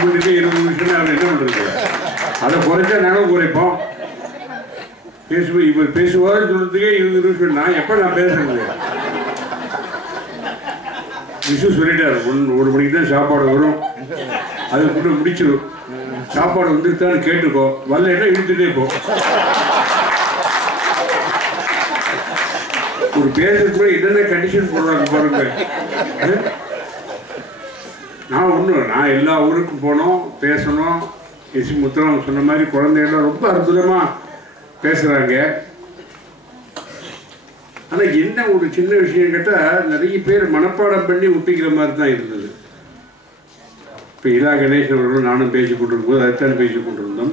Minute இருபது நிமிஷம் அவர் என்ன அதை குறைச்சா நாங்களும் குறைப்போம். பேசுவோம் இவர் பேசுவார்னு சொல்றதுக்கே இருபது நிமிஷம் நான் எப்ப நான் பேசுறது? விஷயம் சொல்லிட்டாரு. ஒன்று ஒரு மணிக்கு தான் சாப்பாடு வரும். அதுக்குள்ள முடிச்சிடும் சாப்பாடு வந்துருத்தான்னு கேட்டுக்கோ. வரலன்னா இழுத்துட்டே போ. ஒரு பேசுறதுக்குள்ள என்னென்ன கண்டிஷன் போடுறாங்க பாருங்க. நான் ஒன்றும் நான் எல்லா ஊருக்கும் போனோம் பேசணும் எசி முத்துராம் சொன்ன மாதிரி குழந்தைகள்லாம் ரொம்ப அற்புதமாக பேசுகிறாங்க ஆனால் என்ன ஒரு சின்ன விஷயம் கேட்டால் நிறைய பேர் மனப்பாடம் பண்ணி ஒப்பிக்கிற மாதிரி தான் இருந்தது. இப்போ இலா கணேஷ் அவர்களும் நானும் பேசி கொண்டிருக்கும்போது அதைத்தான் பேசி கொண்டிருந்தோம்.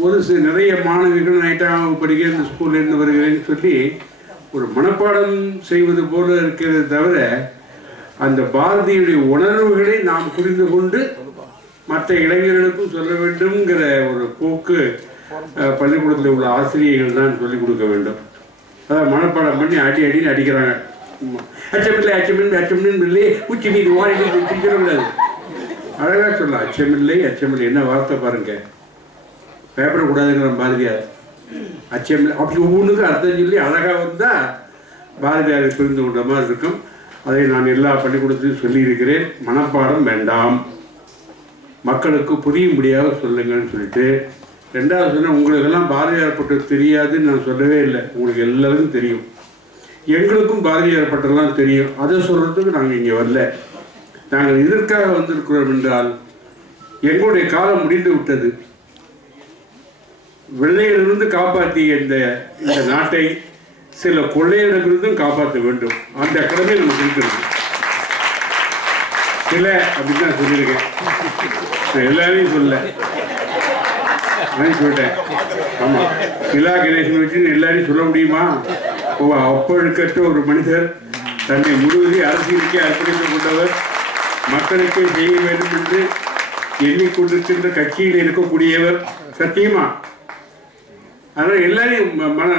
ஒரு சில நிறைய மாணவிகள் நைட்டாக படிக்க இந்த ஸ்கூல்லேருந்து வருகிறேன்னு சொல்லி ஒரு மனப்பாடம் செய்வது போல இருக்கிறது தவிர அந்த பாரதியுடைய உணர்வுகளை நாம் புரிந்து கொண்டு மற்ற இளைஞர்களுக்கும் சொல்ல வேண்டும்ங்கிற ஒரு போக்கு பள்ளிக்கூடத்தில் உள்ள ஆசிரியர்கள் தான் சொல்லிக் கொடுக்க வேண்டும். அதான் மனப்பாடம் பண்ணி அடி அடின்னு அடிக்கிறாங்க. அச்சமில்லை அச்சமில்லை அச்சமில்லை இல்லை உச்சி மீது வாரி கூடாது அழகாக சொல்லலாம். அச்சமில்லை அச்சமில்லை. என்ன வார்த்தை பாருங்க. பயப்படக்கூடாதுங்கிற பாரதியார். அச்சமில்லை. அப்படி ஒவ்வொன்றுக்கும் அர்த்தம் சொல்லி அழகாக வந்தால் பாரதியாரை புரிந்து கொண்ட மாதிரி இருக்கும். அதை நான் எல்லா பள்ளிக்கூடத்திலும் சொல்லியிருக்கிறேன். மனப்பாடம் வேண்டாம். மக்களுக்கு புரியும்படியாக சொல்லுங்கன்னு சொல்லிட்டு ரெண்டாவது சொன்னால் உங்களுக்கெல்லாம் பாரதியார் பட்டு தெரியாதுன்னு நான் சொல்லவே இல்லை. உங்களுக்கு எல்லாருக்கும் தெரியும். எங்களுக்கும் பாரதியார் பட்டெல்லாம் தெரியும். அதை சொல்கிறதுக்கு நாங்கள் இங்கே வரல. நாங்கள் இதற்காக வந்திருக்கிறோம் என்றால் எங்களுடைய காலம் முடிந்து விட்டது. வெள்ளையிலிருந்து காப்பாற்றிய இந்த இந்த நாட்டை சில கொள்ளையிடங்களும் காப்பாற்ற வேண்டும். அந்த கடமை நமக்கு இருக்கிறது. சில அப்படின்னு நான் சொல்லியிருக்கேன். எல்லாரையும் சொல்ல. சொல்லிட்டேன். ஆமா. சிலா கணேசன் வச்சு எல்லாரையும் சொல்ல முடியுமா? ஓ அப்பழுக்கற்ற ஒரு மனிதர் தன்னை முழுவதும் அரசியலுக்கே அர்ப்பணித்துக் கொண்டவர். மக்களுக்கே செய்ய வேண்டும் என்று எண்ணிக்கொண்டிருக்கின்ற கட்சியில் இருக்கக்கூடியவர். சத்தியமா? அதனால் எல்லாரையும் மன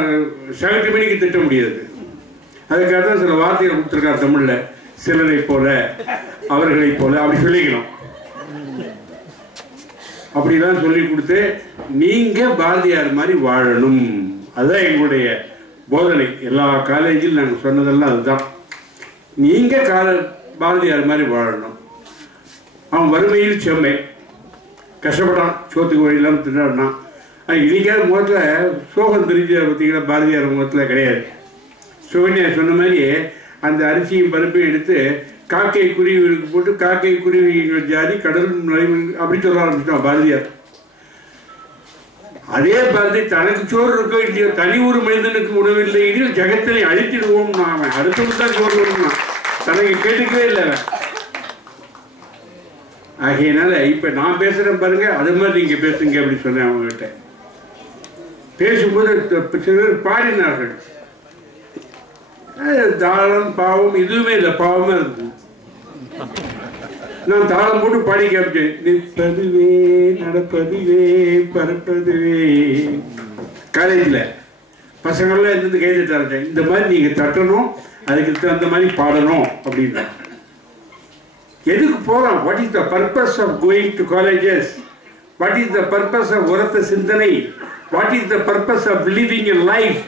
சகட்டு மணிக்கு திட்ட முடியாது. அதுக்காக தான் சில வார்த்தைகள் கொடுத்துருக்கார் தமிழில். சிலரை போல அவர்களைப் போல அப்படி சொல்லிக்கணும். அப்படிலாம் சொல்லி கொடுத்து நீங்கள் பாரதியார் மாதிரி வாழணும். அதுதான் எங்களுடைய போதனை. எல்லா காலேஜில் நாங்கள் சொன்னதெல்லாம் அதுதான். நீங்கள் கால பாரதியார் மாதிரி வாழணும். அவன் வறுமையில் செம்மை. கஷ்டப்பட்டான். சோத்துக்கு வழியெல்லாம் இல்லாமல் திண்டாடினான் இன்னைக்காவது முகத்தில் சோகம் தெரிஞ்ச பார்த்தீங்கன்னா பாரதியார் முகத்தில் கிடையாது. சுகன்யா சொன்ன மாதிரி அந்த அரிசியும் பருப்பையும் எடுத்து காக்கை குருவிகளுக்கு போட்டு காக்கை குருவிகள் ஜாதி கடல் அப்படி சொல்ல ஆரம்பிச்சிட்டான் பாரதியார். அதே பாரதி தனக்கு சோறு இருக்கோ இல்லையோ தனி ஒரு மனிதனுக்கு உணவில்லை எனில் ஜெகத்தினை அழித்திடுவோம் அவன். அடுத்தவங்க தான் சோறு வருமா தனக்கு கேட்டுக்கவே இல்லை அவன். ஆகையினால இப்ப நான் பேசுறேன் பாருங்க அது மாதிரி நீங்க பேசுங்க அப்படின்னு சொன்னேன் அவங்ககிட்ட. பேசும்போது த- சிலர் பாடினார்கள். தாளம் பாவம் எதுவுமே இல்லை பாவமே இருந்தது நான் தாளம் போட்டு பாடி காமிச்சேன். நிற்பதுவே நடப்பதுவே பறப்பதுவே காலேஜில் பசங்கள்லாம் இருந்து கை தட்டாங்க இந்த மாதிரி நீங்கள் தட்டணும் அதுக்கு தகுந்த மாதிரி பாடணும் அப்படின்னா. எதுக்கு போகிறோம் what is the purpose of going to colleges what is the purpose of உரத்த சிந்தனை what is the purpose of living in life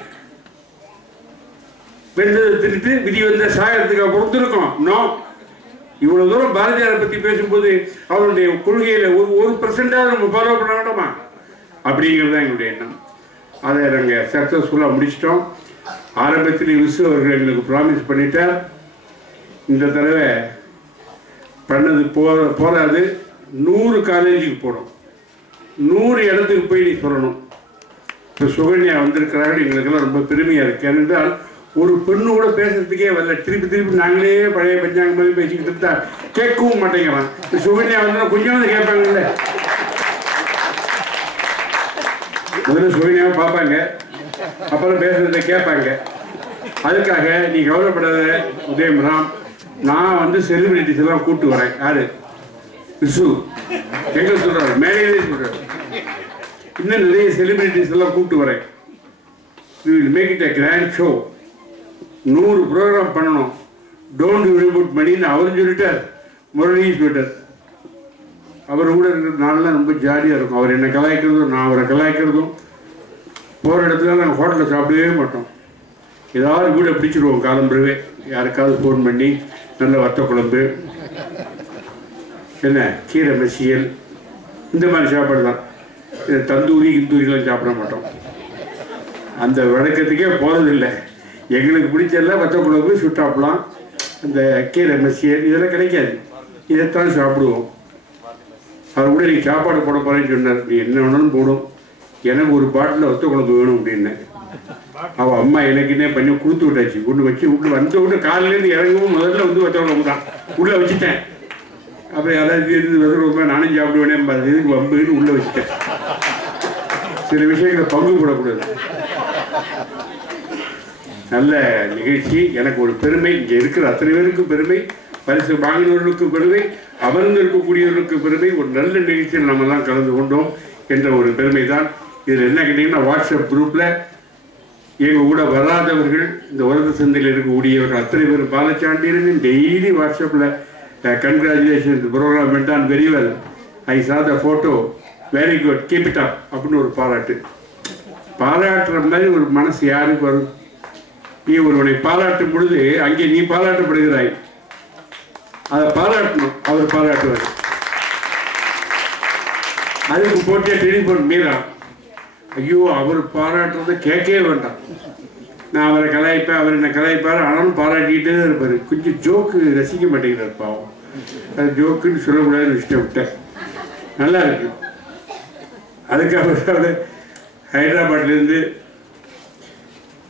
வெந்தது திருட்டு விதி வந்த சாயத்துக்கு பொறுத்திருக்கோம் நோ இவ்வளவு தூரம் பாரதியாரை பத்தி பேசும்போது அவருடைய கொள்கையில ஒரு ஒரு பர்சன்டாவது நம்ம ஃபாலோ பண்ண வேண்டாமா? அப்படிங்கிறது தான் எங்களுடைய எண்ணம். அதை நாங்கள் சக்ஸஸ்ஃபுல்லாக முடிச்சிட்டோம். ஆரம்பத்தில் விசு அவர்கள் எங்களுக்கு ப்ராமிஸ் பண்ணிட்டார். இந்த தடவை பண்ணது போ போராது. நூறு காலேஜுக்கு போகணும் நூறு இடத்துக்கு போய் நீ சொல்லணும். இப்போ சுகன்யா வந்திருக்கிறார்கள் எங்களுக்கெல்லாம் ரொம்ப பெருமையாக இருக்குது ஏனென்றால் ஒரு பெண்ணு கூட பேசுறதுக்கே வரல. திருப்பி திருப்பி நாங்களே பழைய பஞ்சாங்க மாதிரி பேசிக்கிட்டு இருந்தா கேட்கவும் மாட்டேங்கிறான். சுகன்யா வந்து கொஞ்சம் வந்து கேட்பாங்கல்ல முதல்ல சுகன்யாவை பார்ப்பாங்க. அப்புறம் பேசுறத கேட்பாங்க. அதுக்காக நீ கவலைப்படாத உதயம்ராம் நான் வந்து செலிபிரிட்டிஸ் எல்லாம் கூப்பிட்டு வரேன். யாரு? விசு. எங்க சொல்றாரு? மேலேயே சொல்றாரு. இன்னும் நிறைய செலிபிரிட்டிஸ் எல்லாம் கூப்பிட்டு வரேன். We will make it a grand show நூறு ப்ரோக்ராம் பண்ணணும். டோன்ட் ரிபூட் மணின்னு அவரும் சொல்லிட்டார். முரளியும் சொல்லிட்டார். அவர் கூட இருக்கிற நாளெல்லாம் ரொம்ப ஜாலியாக இருக்கும். அவர் என்னை கலாய்க்கிறதும் நான் அவரை கலாய்க்கிறதும். போகிற இடத்துல நாங்கள் ஹோட்டலில் சாப்பிடவே மாட்டோம். ஏதாவது வீடை பிடிச்சிடுவோம் காலம்பரவே யாருக்காவது ஃபோன் பண்ணி நல்ல வத்த குழம்பு. என்ன? கீரை மசியல். இந்த மாதிரி சாப்பாடு தான் இது தந்தூரி கிந்தூரிலாம் சாப்பிட மாட்டோம். அந்த வழக்கத்துக்கே போகிறதில்லை எங்களுக்கு பிடிச்சதெல்லாம் வத்த குழம்பு சுட்டாப்பலாம் அந்த கீரை மசியல் இதெல்லாம் கிடைக்காது. இதைத்தான் சாப்பிடுவோம். அவர் கூட நீ சாப்பாடு போட போகிறேன்னு சொன்னார். நீ என்ன வேணாலும் போடும். எனக்கு ஒரு பாட்டில் ஒத்த குழம்பு வேணும் அப்படின்னேன். அவள் அம்மா எனக்கு என்ன பண்ணி கொடுத்து விட்டாச்சு. கொண்டு வச்சு உள்ள வந்த விட்டு காலையிலேருந்து இறங்கவும் முதல்ல வந்து வத்த குழம்பு தான். உள்ளே வச்சுட்டேன். அப்புறம் யாராவது இருந்து வந்து ரொம்ப நானும் சாப்பிடுவேனே இதுக்கு வம்புன்னு உள்ளே வச்சுட்டேன். சில விஷயங்களை பங்கு போடக்கூடாது நல்ல நிகழ்ச்சி. எனக்கு ஒரு பெருமை. இங்கே இருக்கிற அத்தனை பேருக்கும் பெருமை. பரிசு வாங்கினவர்களுக்கும் பெருமை. அமர்ந்து இருக்கக்கூடியவர்களுக்கு பெருமை. ஒரு நல்ல நிகழ்ச்சியில் நம்ம எல்லாம் கலந்து கொண்டோம் என்ற ஒரு பெருமை தான் இதில் என்ன கேட்டிங்கன்னா வாட்ஸ்அப் குரூப்பில் எங்கள் கூட வராதவர்கள் இந்த உலக சந்தையில் இருக்கக்கூடியவர்கள் அத்தனை பேர் பாலச்சாண்டியனும் டெய்லி வாட்ஸ்அப்பில் congratulation programme வெண்டான் very well I saw the photo very good keep it up அப்படின்னு ஒரு பாராட்டு. பாராட்டுற மாதிரி ஒரு மனசு யாருக்கு வரும்? நீ ஒருவனை பாராட்டும் பொழுது அங்கே நீ பாராட்டப்படுகிறாய். அதை பாராட்டணும். அவர் பாராட்டுவார். அதுக்கு போட்டே டெலிஃபோன் மீரா ஐயோ அவர் பாராட்டுறதை கேட்கவே வேண்டாம். நான் அவரை கலாய்ப்பேன் அவர் என்ன கலாய்ப்பார். ஆனாலும் பாராட்டிக்கிட்டே தான் இருப்பார். கொஞ்சம் ஜோக்கு ரசிக்க மாட்டேங்கிறார் பாவம். அது ஜோக்குன்னு சொல்லக்கூடாதுன்னு வச்சுட்டு விட்டேன். நல்லா இருக்கு. அதுக்கப்புறம் ஹைதராபாத்லேருந்து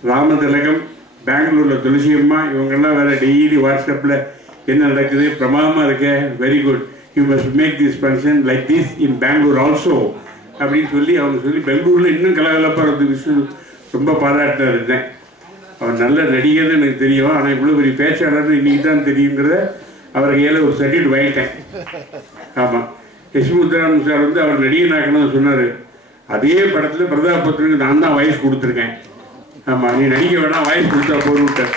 ராமதிலகம் பெங்களூரில் துளசியம்மா இவங்கெல்லாம் வேறு டெய்லி வாட்ஸ்அப்பில் என்ன நடக்குது பிரமாதமாக இருக்க very good you must make this function like this in Bangalore also அப்படின்னு சொல்லி அவங்க சொல்லி பெங்களூரில் இன்னும் கலகலப்பாக இருந்து விஷயம் ரொம்ப பாராட்டினார் இருந்தேன் அவர் நல்ல நடிகர்னு எனக்கு தெரியும் ஆனால் இவ்வளோ பெரிய பேச்சாளர்னு இன்னைக்கு தான் தெரியுங்கிறத அவர் கையில் ஒரு சர்டிஃபிகேட் வாங்கிட்டேன் ஆமாம் எஸ் சார் வந்து அவர் நடிகனாக்கணும்னு சொன்னார். அதே படத்தில் பிரதாப் பத்திரனுக்கு நான் தான் வாய்ஸ் கொடுத்துருக்கேன். ஆமாம் நீ நடிக்க வேணாம் வாய்ஸ் கொடுத்தா போதுவிட்டார்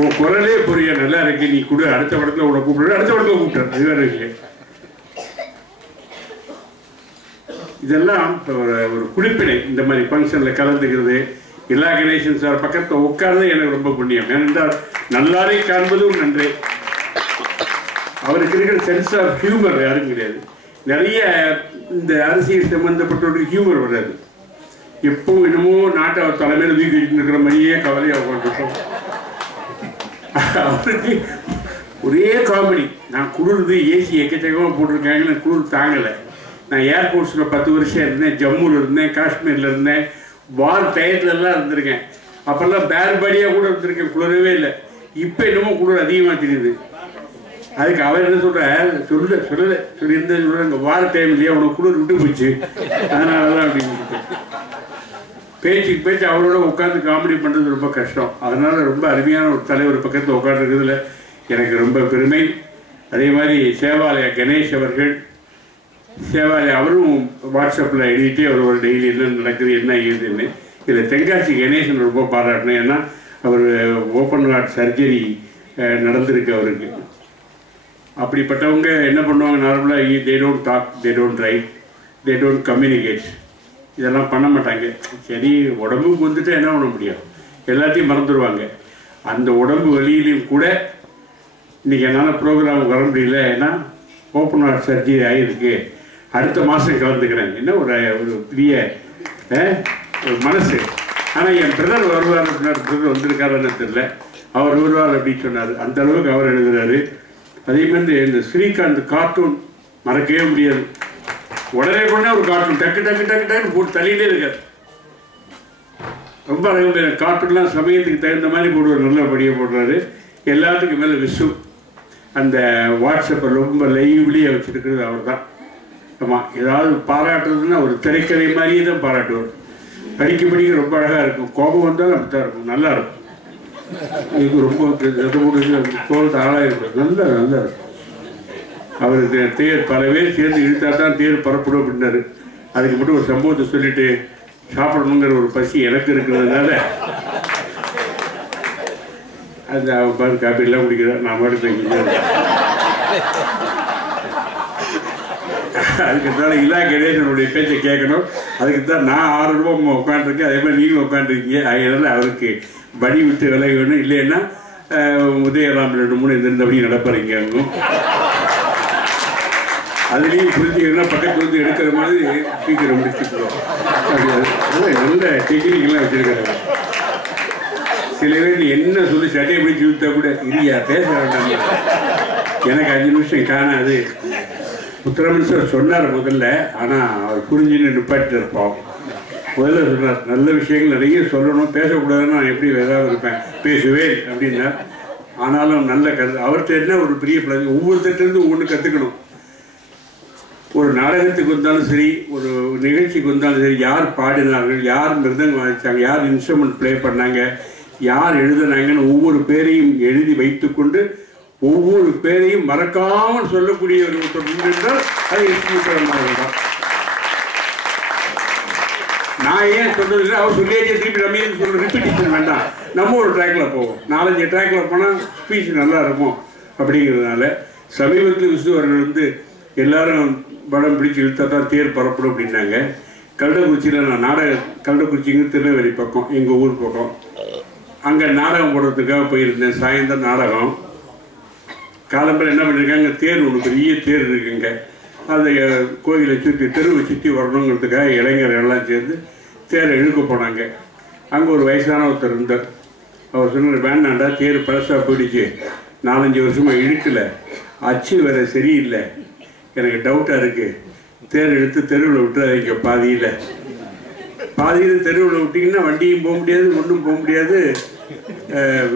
உன் குரலே புரிய நல்லா இருக்கு நீ கொடு அடுத்த படத்தில் உன்னை கூப்பிடு அடுத்த படத்தில் கூப்பிட்டேன் அது வேறு விஷயம். இதெல்லாம் ஒரு ஒரு இந்த மாதிரி ஃபங்க்ஷனில் கலந்துக்கிறது. எல்லா கணேசன் சார் பக்கத்தில் உட்கார்ந்து எனக்கு ரொம்ப புண்ணியம். ஏனென்றால் நல்லாரே காண்பதும் நன்றே. அவருக்கு இருக்கிற சென்ஸ் ஆஃப் ஹியூமர் யாரும் கிடையாது. நிறைய இந்த அரசியல் சம்பந்தப்பட்டவருக்கு ஹியூமர் வராது. எப்போ என்னமோ நாட்டை அவர் தலைமையில் தூக்கிட்டு இருக்கிற மாதிரியே கவலையாக உட்காந்துருக்கோம் அவருக்கு ஒரே காமெடி நான் குளிர்து ஏசி எக்கச்சக்கமாக போட்டிருக்காங்க நான் குளிர் தாங்கலை. நான் ஏர்போர்ட்ஸில் பத்து வருஷம் இருந்தேன். ஜம்முவில் இருந்தேன் காஷ்மீரில் இருந்தேன். வார் டயத்துலலாம் இருந்திருக்கேன். அப்போல்லாம் பேர் பாடியாக கூட இருந்திருக்கேன். குளிரவே இல்லை. இப்போ என்னமோ குளிர் அதிகமாக தெரியுது. அதுக்கு அவர் என்ன சொல்கிறார் சொல்ல சொல்லலை சொல்லியிருந்தா சொல்ல இந்த வார டைம்லேயே உனக்கு குளிர் விட்டு போச்சு. அதனால தான் அப்படின்னு பேச்சுக்கு பேச்சு அவரோட உட்காந்து காமெடி பண்ணுறது ரொம்ப கஷ்டம். அதனால ரொம்ப அருமையான ஒரு தலைவர் பக்கத்தில் உட்காந்துருக்கிறதுல எனக்கு ரொம்ப பெருமை. அதே மாதிரி சேவாலயா கணேஷ் அவர்கள். சேவாலயா அவரும் வாட்ஸ்அப்பில் எழுதிட்டு அவரோட டெய்லி என்ன நடக்குது என்ன ஏதுன்னு. இதில் தென்காசி கணேசன் ரொம்ப பாராட்டினேன் ஏன்னா அவர் ஓப்பன் ஹார்ட் சர்ஜரி நடந்திருக்கு அவருக்கு. அப்படிப்பட்டவங்க என்ன பண்ணுவாங்க நார்மலாக they don't talk they don't write they don't communicate இதெல்லாம் பண்ண மாட்டாங்க. சரி உடம்புக்கு வந்துட்டு என்ன பண்ண முடியும்? எல்லாத்தையும் மறந்துடுவாங்க அந்த உடம்பு வழியிலையும் கூட இன்றைக்கி என்னால் ப்ரோக்ராம் வர முடியல. ஏன்னா ஓப்பன் ஹார்ட் சர்ஜரி ஆகிருக்கு அடுத்த மாதம் கலந்துக்கிறேன். என்ன ஒரு ஒரு பெரிய ஒரு மனசு. ஆனால் என் பிரதர் வருவார். பிரதர் வந்திருக்காருன்னு தெரியல. அவர் வருவார் அப்படின்னு சொன்னார். அந்த அளவுக்கு அவர் எழுதுறாரு. அதே மாதிரி இந்த ஸ்ரீகாந்த் கார்ட்டூன் மறக்கவே முடியாது. உடனே உடனே ஒரு கார்ட்டூன் டக்கு டக்கு டக்கு டக்குன்னு போட்டு தள்ளிட்டே இருக்காரு. ரொம்ப அழகாக கார்ட்டூன்லாம் சமயத்துக்கு தகுந்த மாதிரி போடுவார் நல்லபடியாக போடுறாரு. எல்லாத்துக்கும் மேலே விசு. அந்த வாட்ஸ்அப்பை ரொம்ப லைவ்லியாக வச்சுருக்கிறது அவர் தான் ஆமாம் ஏதாவது பாராட்டுறதுன்னா ஒரு திரைக்கதை மாதிரியே தான் பாராட்டுவார். படிக்க படிக்க ரொம்ப அழகாக இருக்கும். கோபம் வந்தாலும் அப்படி தான் இருக்கும். நல்லாயிருக்கும் எனக்கு ரொம்ப தோல் ஆளாக நல்ல நல்லா இருக்கும் தேர் பல பேர் சேர்ந்து இழுத்தா தான் தேர் புறப்படும் அப்படின்னாரு. அதுக்கு மட்டும் ஒரு சம்பவத்தை சொல்லிட்டு சாப்பிடணுங்கிற ஒரு பசி எனக்கு இருக்கிறதுனால அந்த அவன் பாரு காப்பி எல்லாம் குடிக்கிறார். நான் மாட்டு அதுக்கு தான் இலா கணேசனுடைய பேச்சை கேட்கணும். அதுக்கு தான் நான் ஆறு ரூபா உட்காந்துருக்கேன் அதே மாதிரி நீங்களும் உட்காந்துருக்கீங்க அதனால அவருக்கு வழி விட்டு விலக வேணும். இல்லைன்னா உதயராம் ரெண்டு மூணு இருந்தபடி நடப்பாருங்க. அவங்க அதுலேயும் புரிஞ்சுக்கணும்னா பக்கத்து வந்து எடுக்கிற மாதிரி ஸ்பீக்கரை முடிச்சுக்கிறோம் நல்ல டெக்னிக்கெல்லாம் வச்சிருக்காங்க சில பேர் நீ என்ன சொல்லி சட்டையை பிடிச்சி விட்டா கூட இல்லையா பேச வேண்டாம். எனக்கு அஞ்சு நிமிஷம் காணாது. உத்தரமன் சார் சொன்னார் முதல்ல ஆனால் அவர் புரிஞ்சுன்னு நிப்பாட்டி இருப்போம். முதல்ல சொன்னார் நல்ல விஷயங்கள் நிறைய சொல்லணும் பேசக்கூடாதுன்னு நான் எப்படி ஏதாவது இருப்பேன்? பேசுவேன் அப்படின்னா ஆனாலும் நல்ல கருத்து. அவர்கிட்ட என்ன ஒரு பெரிய பிள்ளை ஒவ்வொருத்தர்கிட்டருந்து ஒவ்வொன்று கற்றுக்கணும் ஒரு நாடகத்துக்கு வந்தாலும் சரி ஒரு நிகழ்ச்சிக்கு வந்தாலும் சரி யார் பாடினார்கள் யார் மிருதங்கம் வாதித்தாங்க யார் இன்ஸ்ட்ருமெண்ட் ப்ளே பண்ணாங்க யார் எழுதுனாங்கன்னு ஒவ்வொரு பேரையும் எழுதி வைத்துக்கொண்டு ஒவ்வொரு பேரையும் மறக்காமல் சொல்லக்கூடிய ஒரு ஒருத்தர் என்றால் அது இன்ஸ்டியூட்டர் தான். நான் ஏன் சொன்னது அவர் சொல்லியாச்சு திருப்பி நம்ம ஏன் சொல்ற ரிப்பீட்டேஷன் வேண்டாம். நம்ம ஒரு ட்ராக்ல போவோம். நாலஞ்சு ட்ராக்ல போனால் ஸ்பீச் நல்லா இருக்கும் அப்படிங்கிறதுனால சமீபத்தில் விசு அவர்கள் வந்து எல்லாரும் படம் பிடிச்சி இழுத்தா தான் தேர் பரப்படும் அப்படின்னாங்க. கள்ளக்குறிச்சியில் நான் நாடகம் கள்ளக்குறிச்சிங்க திருநெல்வேலி பக்கம் எங்கள் ஊர் பக்கம். அங்கே நாடகம் போடுறதுக்காக போயிருந்தேன். சாயந்தரம் நாடகம். காலம்பரம் என்ன பண்ணியிருக்காங்க தேர் ஒன்று பெரிய தேர் இருக்குங்க. அந்த கோயிலை சுற்றி தெருவை சுற்றி வரணுங்கிறதுக்காக இளைஞர்கள் எல்லாம் சேர்ந்து தேரை இழுக்க போனாங்க. அங்கே ஒரு வயசான ஒருத்தர் இருந்தார். அவர் சொன்னார் வேண்டாண்டா தேர் பழசாக போயிடுச்சு. நாலஞ்சு வருஷமாக இழுக்கலை. அச்சு வேற சரியில்லை. எனக்கு டவுட்டாக இருக்குது தேர் எடுத்து தெருவில் விட்டுறாதீங்க பாதியில். பாதியில் தெருவில் விட்டிங்கன்னா வண்டியும் போக முடியாது ஒன்றும் போக முடியாது.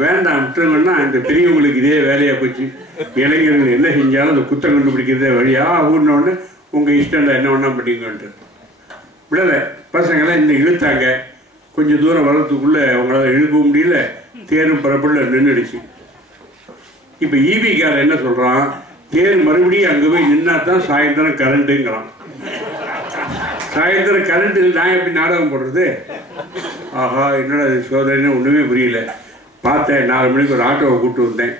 வேண்டாம் விட்டுருங்கன்னா இந்த பெரியவங்களுக்கு இதே வேலையாக போச்சு. இளைஞர்கள் என்ன செஞ்சாலும் அந்த குத்தம் கண்டுபிடிக்கிறதே வழியா. ஊர்னோடனே உங்கள் இஷ்டம்டா என்ன வேணா பண்ணிங்கன்ட்டு விடலை. பசங்களாம் இன்னும் இழுத்தாங்க. கொஞ்சம் தூரம் வர்றதுக்குள்ளே அவங்களால இழுக்கவும் முடியல. தேரும் பரப்படல நின்றுடுச்சு இப்போ ஈபிக்காரன் என்ன சொல்கிறான் தேர் மறுபடியும் அங்கே போய் நின்னா தான் சாயந்தரம் கரண்ட்டுங்கிறான். சாயந்தரம் கரண்ட்டு நான் எப்படி நாடகம் போடுறது? ஆஹா என்னடா இது சோதனைன்னு ஒன்றுமே புரியல. பார்த்தேன் நாலு மணிக்கு ஒரு ஆட்டோவை கூப்பிட்டு வந்தேன்.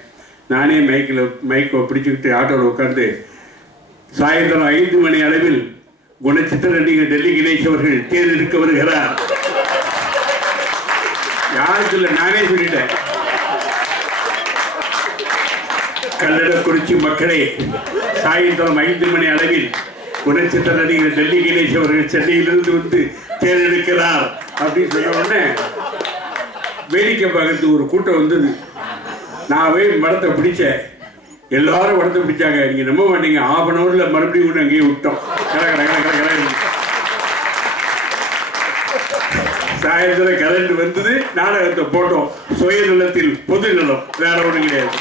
நானே மைக்கில் மைக்கை பிடிச்சிக்கிட்டு ஆட்டோவில் உட்காந்து சாயந்தரம் ஐந்து மணி அளவில் குணச்சித்திர நடிகர் டெல்லி கணேஷ் அவர்கள் தேர் வருகிறார். யாரும் இல்லை? நானே சொல்லிட்டேன். கல்லடக்குறிச்சி மக்களே சாயந்தரம் ஐந்து மணி அளவில் குணச்சித்திர நடிகர் டெல்லி கணேஷ் அவர்கள் சென்னையிலிருந்து வந்து தேர்ந்தெடுக்கிறார் அப்படின்னு சொன்ன உடனே வேடிக்கை பார்க்கறதுக்கு ஒரு கூட்டம் வந்தது. நான் போய் மரத்தை பிடிச்சேன். எல்லாரும் மடத்தை பிடிச்சாங்க. நீங்க நம்ப மாட்டீங்க. ஆஃப் அன் அவர்ல மறுபடியும் கூட அங்கேயே விட்டோம். கர சாயந்தரம் கரண்ட் வந்தது. நாடகத்தை போட்டோம். சுயநலத்தில் பொது நலம். வேற ஒன்றும் கிடையாது.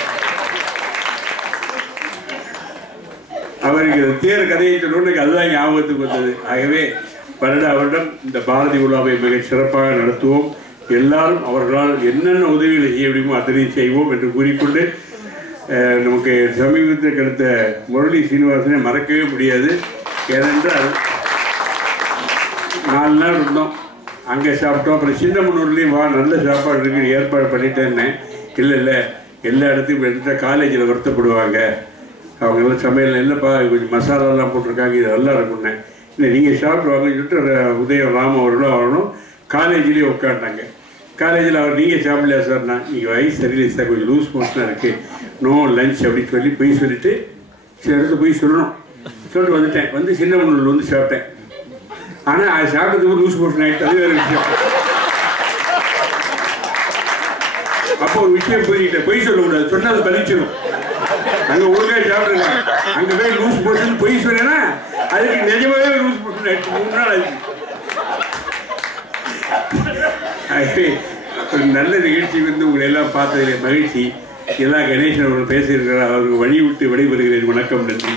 அவருக்கு தேர் கதையை சொன்னோன்னு அதுதான் ஞாபகத்துக்கு வந்தது. ஆகவே வருட வருடம் இந்த பாரதி உலாவை மிக சிறப்பாக நடத்துவோம். எல்லாரும் அவர்களால் என்னென்ன உதவிகளை செய்ய முடியுமோ அதனை செய்வோம் என்று கூறிக்கொண்டு நமக்கு சமீபத்தில் கிடைத்த முரளி சீனிவாசனை மறக்கவே முடியாது. ஏனென்றால் நாலு நாள் இருந்தோம். அங்கே சாப்பிட்டோம். அப்புறம் சின்னமனூர்லேயும் வா நல்ல சாப்பாடு இருக்குன்னு ஏற்பாடு பண்ணிட்டேன்னேன். இல்லை இல்லை. எல்லா இடத்தையும் எடுத்தால் காலேஜில் வருத்தப்படுவாங்க. அவங்க எல்லாம் சமையல் இல்லைப்பா கொஞ்சம் மசாலாலாம் போட்டிருக்காங்க இது நல்லா இருக்கும்னே. இல்லை நீங்கள் சாப்பிடுவாங்கன்னு சொல்லிட்டு உதயம் ராம அவர்களும் அவரும் காலேஜ்லேயே உட்காண்டாங்க காலேஜில் அவர் நீங்கள் சாப்பிடலையா சார்? நான் நீங்கள் வயசு சரியில்லை சார். கொஞ்சம் லூஸ் மோஷனாக இருக்குது நோ லஞ்ச் அப்படின்னு சொல்லி போய் சொல்லிட்டு சில இடத்துல போய் சொல்லணும். சொல்லிட்டு வந்துட்டேன். வந்து சின்ன சின்னமனூரில் வந்து சாப்பிட்டேன். ஆனால் அது சாப்பிட்டதுக்கு லூஸ் போட்டு ஆகிட்டு அது வேறு விஷயம். அப்போ ஒரு விஷயம் புரிஞ்சுக்கிட்டேன். பொய் சொல்லக்கூடாது. சொன்னால் அது பதிச்சிடும் அங்கே ஒழுங்காக சாப்பிடுங்க அங்கே போய் லூஸ் போட்டுன்னு பொய் சொன்னேன்னா அதுக்கு நிஜமாவே லூஸ் போட்டு ஆயிடுச்சு மூணு நாள் ஆச்சு. நல்ல நிகழ்ச்சி வந்து உங்களை எல்லாம் பார்த்ததுல மகிழ்ச்சி. எல்லா கணேசன் அவர்கள் பேசியிருக்கிறார். அவருக்கு வழி விட்டு விடைபெறுகிறேன். வணக்கம் நன்றி.